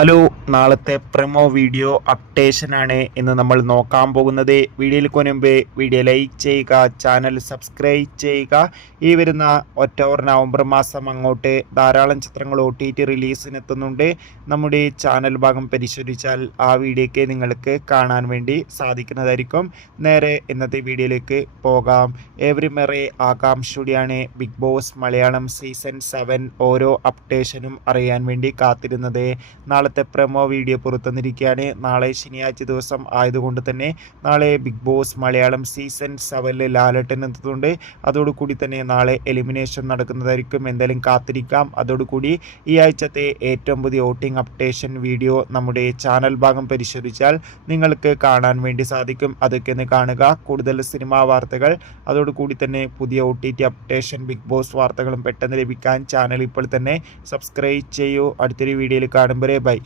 Hello, നാളത്തെ promo video അപ്ഡേഷനാണ് ഇന്ന് നമ്മൾ നോക്കാൻ പോകുന്നത്. വീഡിയോയിൽ മുൻപ് വീഡിയോ ലൈക്ക് ചെയ്യുക, ചാനൽ സബ്സ്ക്രൈബ് ചെയ്യുക. ഈ വരുന്ന ഒക്ടോബർ നവംബർ മാസം അങ്ങോട്ട് ധാരാളം ചിത്രങ്ങൾ OTT റിലീസിനെത്തുന്നുണ്ട്. നമ്മുടെ ചാനൽ ഭാഗം പരിശോധിച്ചാൽ ആ വീഡിയോയ്ക്ക് നിങ്ങൾക്ക് കാണാൻ വേണ്ടി സാധിക്കുന്നതായിരിക്കും. നേരെ ഇന്നത്തെ വീഡിയോയിലേക്ക് പോകാം. ഏവരുമേറെ ആകാംക്ഷയോടെയാണ് ബിഗ് ബോസ് മലയാളം സീസൺ 7 ഓരോ അപ്ഡേഷനും അറിയാൻ വേണ്ടി കാത്തിരുന്നത്. നാളത്തെ പ്രൊമോ വീഡിയോ പുറത്തുവന്നിരിക്കുകയാണ്. നാളെ ശനിയാഴ്ച ദിവസം ആയതുകൊണ്ട് തന്നെ നാളെ ബിഗ് ബോസ് മലയാളം സീസൺ 7 ലാലേട്ടൻ എത്തുന്നുണ്ട്. അതോടുകൂടി തന്നെ നാളെ എലിമിനേഷൻ നടക്കുന്നതായിരിക്കും. എന്തായാലും കാത്തിരിക്കാം. അതോടുകൂടി ഈ ആഴ്ചത്തെ ഏറ്റവും പുതിയ വോട്ടിംഗ് അപ്ഡേഷൻ വീഡിയോ നമ്മുടെ ചാനൽ ഭാഗം പരിശോധിച്ചാൽ നിങ്ങൾക്ക് കാണാൻ വേണ്ടി സാധിക്കും. അതൊക്കെ ഒന്ന് കാണുക. കൂടുതൽ സിനിമാ വാർത്തകൾ, അതോടുകൂടി തന്നെ പുതിയ OTT അപ്ഡേഷൻ, ബിഗ് ബോസ് വാർത്തകളും പെട്ടെന്ന് ലഭിക്കാൻ ചാനൽ ഇപ്പോൾ തന്നെ സബ്സ്ക്രൈബ് ചെയ്യൂ. അടുത്തൊരു വീഡിയോയിൽ കാണുമ്പോൾ ബൈ.